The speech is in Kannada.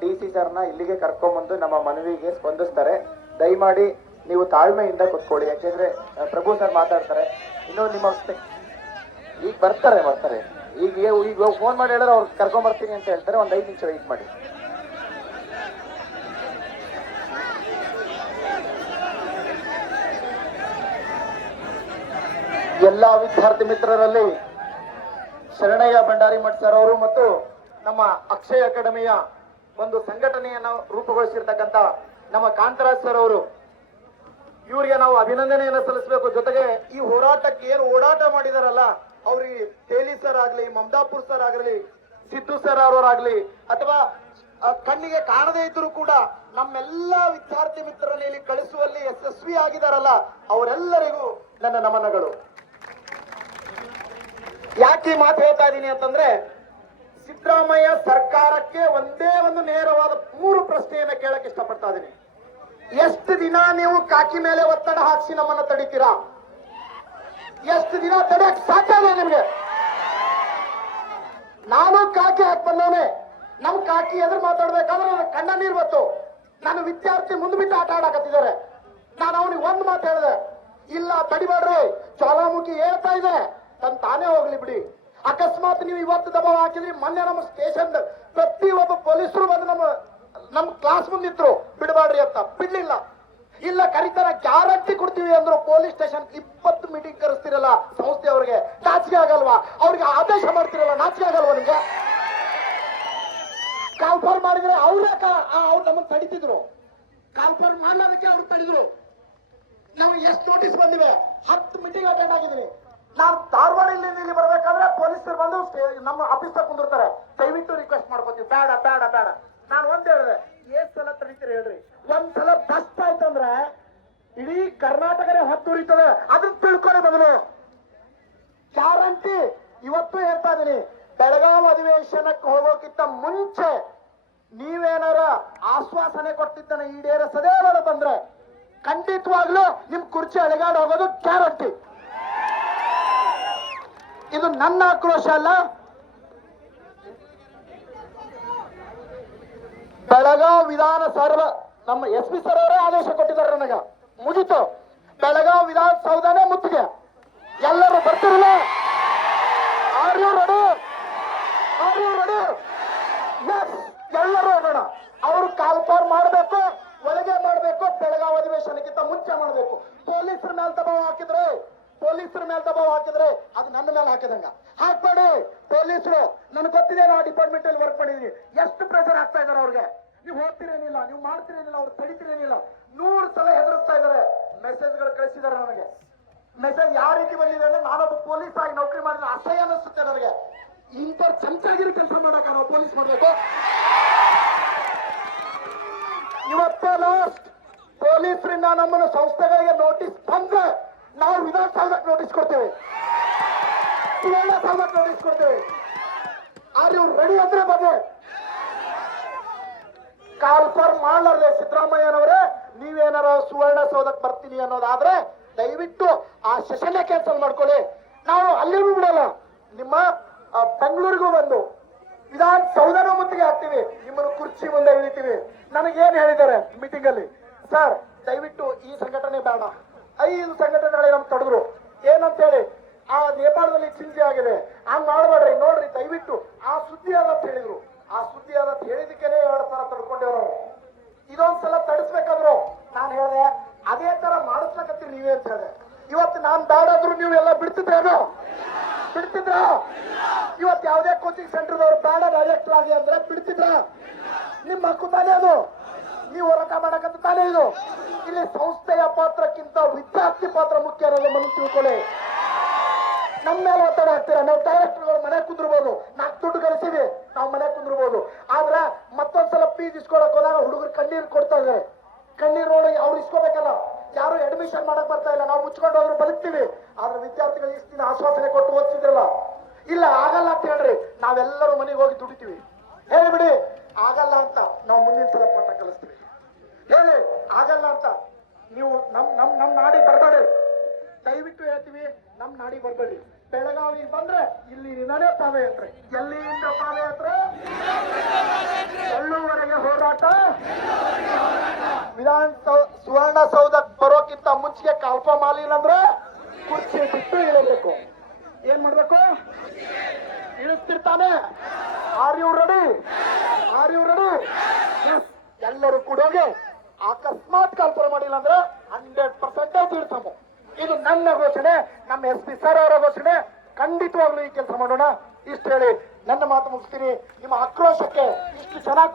ಡಿ ಸಿ ಸರ್ನ ಇಲ್ಲಿಗೆ ಕರ್ಕೊಂಡ್ಬಂದು ನಮ್ಮ ಮನವಿಗೆ ಸ್ಪಂದಿಸ್ತಾರೆ. ದಯಮಾಡಿ ನೀವು ತಾಳ್ಮೆಯಿಂದ ಕೂತ್ಕೊಳ್ಳಿ. ಯಾಕೆಂದ್ರೆ ಪ್ರಭು ಸರ್ ಮಾತಾಡ್ತಾರೆ. ಇನ್ನು ನಿಮ್ಮ ಈಗ ಬರ್ತಾರೆ ಬರ್ತಾರೆ. ಈಗ ಈಗ ಫೋನ್ ಮಾಡಿ ಹೇಳಿದ್ರೆ ಅವ್ರು ಕರ್ಕೊಂಡ್ ಬರ್ತೀನಿ ಅಂತ ಹೇಳ್ತಾರೆ. ಒಂದ್ ಐದು ನಿಮಿಷ ವೆಯ್ಟ್ ಮಾಡಿ. ಎಲ್ಲಾ ವಿದ್ಯಾರ್ಥಿ ಮಿತ್ರರಲ್ಲಿ ಶರಣಯ್ಯ ಭಂಡಾರಿ ಮಠ ಸರ್ ಅವರು ಮತ್ತು ನಮ್ಮ ಅಕ್ಷಯ ಅಕಾಡೆಮಿಯ ಒಂದು ಸಂಘಟನೆಯನ್ನು ರೂಪುಗೊಳಿಸಿರ್ತಕ್ಕಂಥ ನಮ್ಮ ಕಾಂತರಾಜ್ ಸರ್ ಅವರು. ಇವರಿಗೆ ನಾವು ಅಭಿನಂದನೆಯನ್ನು ಸಲ್ಲಿಸಬೇಕು. ಜೊತೆಗೆ ಈ ಹೋರಾಟಕ್ಕೆ ಏನು ಓಡಾಟ ಮಾಡಿದಾರಲ್ಲ, ಅವ್ರಿಗೆ ತೇಲಿ ಸರ್ ಆಗ್ಲಿ, ಮಮದಾಪುರ್ ಸರ್ ಆಗಲಿ, ಸಿದ್ದು ಸರ್ ಅವರಾಗ್ಲಿ ಅಥವಾ ಕಣ್ಣಿಗೆ ಕಾಣದೇ ಇದ್ರು ಕೂಡ ನಮ್ಮೆಲ್ಲ ವಿದ್ಯಾರ್ಥಿ ಮಿತ್ರರಲ್ಲಿ ಇಲ್ಲಿ ಕಳಿಸುವಲ್ಲಿ ಯಶಸ್ವಿ ಆಗಿದಾರಲ್ಲ, ಅವರೆಲ್ಲರಿಗೂ ನನ್ನ ನಮನಗಳು. ಯಾಕೆ ಮಾತು ಹೇಳ್ತಾ ಇದ್ದೀನಿ ಅಂತಂದ್ರೆ ಸಿದ್ದರಾಮಯ್ಯ ಸರ್ಕಾರಕ್ಕೆ ಒಂದೇ ಒಂದು ನೇರವಾದ ಮೂರು ಪ್ರಶ್ನೆಯನ್ನ ಕೇಳಕ್ಕೆ ಇಷ್ಟಪಡ್ತಾ ಇದ್ದೀನಿ. ಎಷ್ಟು ದಿನ ನೀವು ಕಾಕಿ ಮೇಲೆ ಒತ್ತಡ ಹಾಕಿಸಿ ನಮ್ಮನ್ನ ತಡಿತೀರಾ? ಎಷ್ಟು ದಿನ ತಡೆಯಕ್ ಸಾಕಾಗ ನಿಮ್ಗೆ? ನಾನು ಕಾಕಿ ಹಾಕಿ ಬಂದವನೇ. ನಮ್ ಕಾಕಿ ಎದುರು ಮಾತಾಡ್ಬೇಕಾದ್ರೆ ನನ್ನ ಕಣ್ಣ ನೀರ್ ಬತ್ತು. ನನ್ನ ವಿದ್ಯಾರ್ಥಿ ಮುಂದೆ ಬಿಟ್ಟು ಆಟ ಆಡಕತ್ತಿದ್ದಾರೆ. ನಾನು ಅವನಿಗೆ ಒಂದ್ ಹೇಳಿದೆ. ಇಲ್ಲ, ತಡಿಬೇಡ್ರಿ. ಜ್ವಾಲಾಮುಖಿ ಹೇಳ್ತಾ ಇದೆ. ತನ್ ತಾನೇ ಹೋಗ್ಲಿ ಬಿಡಿ. ಅಕಸ್ಮಾತ್ ನೀವು ಇವತ್ತು ದಬಾವ್ ಹಾಕಿದ್ರಿ ಮೊನ್ನೆ ನಮ್ಮ ಸ್ಟೇಷನ್ ಪ್ರತಿ ಒಬ್ಬ ಪೊಲೀಸರು ಬಂದು ನಮ್ಮ ನಮ್ ಕ್ಲಾಸ್ ಮುಂದಿತ್ತು ಬಿಡಬಾಡ್ರಿ ಅಂತ. ಬಿಡ್ಲಿಲ್ಲ. ಇಲ್ಲ, ಕರಿತಾರ ಗ್ಯಾರಂಟಿ ಕೊಡ್ತೀವಿ ಅಂದ್ರು ಪೊಲೀಸ್ ಸ್ಟೇಷನ್ ಇಪ್ಪತ್ತು ಮೀಟಿಂಗ್ ಕರೆಸ್ತಿರಲ್ಲ ಸಂಸ್ಥೆ ಅವ್ರಿಗೆ. ನಾಚಿಕೆ ಆಗಲ್ವಾ? ಅವ್ರಿಗೆ ಆದೇಶ ಮಾಡ್ತಿರಲ್ಲ, ನಾಚಿಕೆ ಆಗಲ್ವಾ ನಿಮ್ಗೆ? ಕಾಲ್ಫಾರ್ ಮಾಡಿದ್ರೆ ಅವ್ರೇ ಅವ್ರು ನಮ್ಮನ್ನು ತಡಿತಿದ್ರು? ಕಾಲ್ಫಾರ್ ಮಾಡೋದಕ್ಕೆ ಅವ್ರು ತಡಿದ್ರು. ನಾವು ಎಷ್ಟು ನೋಟಿಸ್ ಬಂದಿವೆ? ಹತ್ತು ಮೀಟಿಂಗ್ ಅಟೆಂಡ್ ಆಗಿದ್ದೀನಿ ನಾನು ಧಾರವಾಡಲ್ಲಿ ಇಲ್ಲಿ ಬರ್ಬೇಕಾದ್ರೆ ಪೊಲೀಸರು ಬಂದು ಸ್ಟೇ- ನಮ್ಮ ಆಫೀಸ್ ಕುಂದಿರ್ತಾರೆ. ದಯವಿಟ್ಟು ರಿಕ್ವೆಸ್ಟ್ ಮಾಡ್ಕೋತೀವಿ. ಬೇಡ ಬೇಡ ಬೇಡ. ನಾನು ಒಂದ್ ಹೇಳಿದೆ. ಎಷ್ಟ್ ಸಲ ತಡಿತೀರಿ ಹೇಳ್ರಿ. ಒಂದ್ ಸಲ ದಷ್ಟ ಆಯ್ತಂದ್ರೆ ಇಡೀ ಕರ್ನಾಟಕನೇ ಹೊತ್ತುರಿತದೆ ಅದನ್ನ ತಿಳ್ಕೊಳ್ಳಿ ಮೊದಲು. ಗ್ಯಾರಂಟಿ ಇವತ್ತು ಹೇಳ್ತಾ ಇದೀನಿ. ಬೆಳಗಾವಿ ಅಧಿವೇಶನಕ್ಕೆ ಹೋಗೋಕ್ಕಿಂತ ಮುಂಚೆ ನೀವೇನಾರ ಆಶ್ವಾಸನೆ ಕೊಟ್ಟಿದ್ದನ್ನ ಈಡೇರಿಸದೇ ಬಂದ್ರೆ ಖಂಡಿತವಾಗ್ಲೂ ನಿಮ್ ಕುರ್ಚಿ ಅಳಗಾಡ ಹೋಗೋದು ಗ್ಯಾರಂಟಿ ಇದು ನನ್ನ ಆಕ್ರೋಶ ಅಲ್ಲ ಬೆಳಗಾವ್ ಸರ್ವ ನಮ್ಮ ಎಸ್ ಪಿ ಸರ್ ಅವರೇ ಆದೇಶ ಕೊಟ್ಟಿದ್ದಾರೆ ನನಗ. ಮುಗಿತು. ಬೆಳಗಾವ್ ವಿಧಾನಸೌಧನೇ ಮುತ್ತಿಗೆ. ಎಲ್ಲರೂ ಬರ್ತಿರಲ್ಲ? ರೆಡಿ ಎಲ್ಲರೂ ಹೋಗೋಣ ಅವರು ಕಾಲ್ಪಾರ್ ಮಾಡಬೇಕು, ಒಳಗೆ ಮಾಡಬೇಕು, ಬೆಳಗಾವ್ ಅಧಿವೇಶನಕ್ಕಿಂತ ಮುಂಚೆ ಮಾಡಬೇಕು. ಪೊಲೀಸರ ಮೇಲೆ ದಬಾವ್ ಹಾಕಿದ್ರೆ, ಪೊಲೀಸರ ಮೇಲೆ ದಬಾವ್ ಹಾಕಿದ್ರೆ ಅದು ನನ್ನ ಮೇಲೆ ಹಾಕಿದಂಗ. ಹಾಕ್ಬೇಡಿ, ಪೊಲೀಸರು. ನನಗೆ ಗೊತ್ತಿದೆ ನಾವು ಡಿಪಾರ್ಟ್ಮೆಂಟ್ ಅಲ್ಲಿ ವರ್ಕ್ ಮಾಡಿದೀನಿ ಎಷ್ಟು ಪ್ರೆಷರ್ ಹಾಕ್ತಾ ಇದಾರೆ ಅವ್ರಿಗೆ? ನೀವು ಹೋಗ್ತಿರೇನಿಲ್ಲ, ನೀವು ಮಾಡ್ತಿರೇನಿಲ್ಲ, ಅವ್ರು ತಡಿತಿರೇನಿಲ್ಲ ನೂರು ಸಲ ಹೆದರಿಸ್ತಾ ಇದಾರೆ. ಮೆಸೇಜ್ಗಳು ಕಳಿಸಿದಾರೆ ನನಗೆ ಮೆಸೇಜ್ ಯಾವ ರೀತಿ ಬಂದಿದೆ ಅಂದ್ರೆ ನಾನೊಬ್ಬ ಪೊಲೀಸ್ ಆಗಿ ನೌಕರಿ ಮಾಡಿದ್ರೆ ಅಸಹ್ಯ ಅನಿಸುತ್ತೆ ನನಗೆ. ಇಂಥ ಚಮಚಾಗಿರಿ ಕೆಲಸ ಮಾಡಕ ನಾವು ಪೊಲೀಸ್ ಮಾಡ್ಬೇಕು. ಇವತ್ತೇ ಲಾಸ್ಟ್ ಪೊಲೀಸರಿಂದ ನಮ್ಮನ್ನು ಸಂಸ್ಥೆಗಳಿಗೆ ನೋಟಿಸ್ ಬಂದ್ರೆ ನಾವು ವಿಧಾನಸೌಧಕ್ಕೆ ನೋಟಿಸ್ ಕೊಡ್ತೇವೆ. ವಿಧಾನಸೌಧಕ್ಕೆ ನೋಟಿಸ್ ಕೊಡ್ತೇವೆ ಆದ್ರೆ ಇವ್ರು ರೆಡಿ ಅಂದ್ರೆ ಬಗ್ಗೆ ಕಾಲ್ಫರ್ ಮಾಡಲಾರ್ದೆ ಸಿದ್ದರಾಮಯ್ಯನವರೇ, ನೀವೇನಾರ ಸುವರ್ಣ ಸೌಧಕ್ಕೆ ಬರ್ತೀನಿ ಅನ್ನೋದಾದ್ರೆ ದಯವಿಟ್ಟು ಆ ಸೆಷನ್ ಕ್ಯಾನ್ಸಲ್ ಮಾಡ್ಕೊಳ್ಳಿ. ನಾವು ಅಲ್ಲಿಗೂ ಬಿಡಲ್ಲ. ನಿಮ್ಮ ಬೆಂಗಳೂರಿಗೂ ಬಂದು ವಿಧಾನಸೌಧನೂ ಮುತ್ತಿಗೆ ಹಾಕ್ತೀವಿ. ನಿಮ್ಮನ್ನು ಕುರ್ಚಿ ಮುಂದೆ ಇಳಿತೀವಿ. ನನಗೇನು ಹೇಳಿದ್ದಾರೆ ಮೀಟಿಂಗ್ ಅಲ್ಲಿ? ಸರ್ ದಯವಿಟ್ಟು ಈ ಸಂಘಟನೆ ಬೇಡ. ಐದು ಸಂಘಟನೆಗಳೇ ನಮ್ಗೆ ತಡೆದ್ರು ಏನಂತ ಹೇಳಿ ಆ ನೇಪಾಳದಲ್ಲಿ ಚಿಂತೆ ಆಗಿದೆ. ಹಂಗ್ ಮಾಡಬೇಡ್ರಿ, ನೋಡ್ರಿ, ದಯವಿಟ್ಟು ಆ ಸುದ್ದಿ ಅದ ಅಂತ ಹೇಳಿದ್ರು. ಆ ಸುದ್ದಿ ಅದ ಅಂತ ಹೇಳಿದಕ್ಕೇನೆ ಎರಡು ಸಲ ತಡ್ಕೊಂಡೇವ್ರು ಇದೊಂದ್ಸಲ ಇದೊಂದ್ ಸಲ ತಡಿಸ್ಬೇಕಾದ್ರು. ನಾನು ಹೇಳಿದೆ, ಅದೇ ತರ ಮಾಡಿಸ್ಲಕತ್ತೀರಿ ನೀವೇ ಅಂತ ಹೇಳಿದೆ. ಇವತ್ತು ನಾನ್ ಬ್ಯಾಡಾದ್ರು ನೀವು ಎಲ್ಲ ಬಿಡ್ತಿದ್ರೇನು ಬಿಡ್ತಿದ್ರ? ಇವತ್ತು ಯಾವುದೇ ಕೋಚಿಂಗ್ ಸೆಂಟರ್ ಅವ್ರು ಬೇಡ ಡೈರೆಕ್ಟರ್ ಆಗಿ ಅಂದ್ರೆ ಬಿಡ್ತಿದ್ರ? ನಿಮ್ಮ ಹಕ್ಕು ತಾನೇ ಅದು. ನೀವು ಹೋರಾಟ ಮಾಡಕಂತ ತಾನೇ ಇದು. ಇಲ್ಲಿ ಸಂಸ್ಥೆಯ ಪಾತ್ರಕ್ಕಿಂತ ವಿದ್ಯಾರ್ಥಿ ಪಾತ್ರ ಮುಖ್ಯ ಅನ್ನೋದು ಮನಸ್ಸು ತಿಳ್ಕೊಳ್ಳಿ. ನಮ್ಮ ಮೇಲೆ ಒತ್ತಡ ಹಾಕ್ತೀರಾ? ನಾವು ಡೈರೆಕ್ಟರ್ಗಳು ಮನೆ ಕುಂದಿರ್ಬೋದು ನಾಲ್ಕು ದುಡ್ಡು ಗಳಿಸಿವಿ ನಾವು ಮನೆ ಕುಂದಿರ್ಬೋದು ಆದ್ರೆ ಮತ್ತೊಂದ್ಸಲ ಫೀಸ್ ಇಸ್ಕೊಳಕ್ ಹೋದಾಗ ಹುಡುಗರು ಕಣ್ಣೀರು ಕೊಡ್ತಾ ಕಣ್ಣೀರು ನೋಡಿ ಅವ್ರು ಇಸ್ಕೋಬೇಕಲ್ಲ. ಯಾರು ಅಡ್ಮಿಷನ್ ಮಾಡಕ್ ಬರ್ತಾ ಇಲ್ಲ. ನಾವು ಮುಚ್ಕೊಂಡು ಹೋದ್ರು ಬದುಕ್ತೀವಿ. ಆದ್ರೆ ವಿದ್ಯಾರ್ಥಿಗಳು ಇಷ್ಟು ದಿನ ಆಶ್ವಾಸನೆ ಕೊಟ್ಟು ಓದಿಸಿದ್ರಲ್ಲ ಇಲ್ಲ, ಆಗಲ್ಲ ಅಂತ ಹೇಳ್ರಿ. ನಾವೆಲ್ಲರೂ ಮನೆಗೆ ಹೋಗಿ ದುಡಿತೀವಿ. ಹೇಳ್ಬಿಡಿ ಆಗಲ್ಲ ಅಂತ ನಾವು ಮುಂದಿನ ಸಲ ಪಾಠ ಕಲಿಸ್ತೀವಿ ಹೇಳಿ, ಆಗಲ್ಲ ಅಂತ. ನೀವು ನಮ್ ನಮ್ ನಮ್ ನಾಡಿಗೆ ಬರಬೇಡಿ ದಯವಿಟ್ಟು ಹೇಳ್ತೀವಿ, ನಮ್ ನಾಡಿಗೆ ಬರಬೇಡಿ. ಬೆಳಗಾವಿ ಬಂದ್ರೆ ಇಲ್ಲಿ ನಿನ್ನೇ ಪಾದಯಾತ್ರೆ. ಎಲ್ಲಿಂದ ಪಾದಯಾತ್ರೆ? ಎಲ್ಲೂವರೆಗೆ ಹೋರಾಟ. ವಿಧಾನ ಸುವರ್ಣಸೌಧ ಬರೋಕ್ಕಿಂತ ಮುಂಚೆಗೆ ಕಾಲ್ಪ ಮಾಲಿಲ್ಲ ಅಂದ್ರೆ ಕುರ್ಚಿ ಬಿಟ್ಟು ಇಳಬೇಕು. ಏನ್ ಮಾಡ್ಬೇಕು? ಇಳಿಸ್ತಿರ್ತಾನೆ. Are you ready are you ready ಎಲ್ಲರೂ ಕೂಡ ಹೋಗಿ ಅಕಸ್ಮಾತ್ ಕಲ್ಪನೆ ಮಾಡಿಲ್ಲ ಅಂದ್ರೆ ಹಂಡ್ರೆಡ್ ನನ್ನ ಘೋಷಣೆ, ನಮ್ಮ ಎಸ್ ಪಿ ಸರ್ ಅವರ ಘೋಷಣೆ, ಖಂಡಿತವಾಗ್ಲೂ ಈ ಕೆಲಸ ಮಾಡೋಣ. ಇಷ್ಟು ಹೇಳಿ, ನನ್ನ ಮಾತು ಮುಗಿಸ್ತೀನಿ. ನಿಮ್ಮ ಆಕ್ರೋಶಕ್ಕೆ ಇಷ್ಟು ಚೆನ್ನಾಗಿ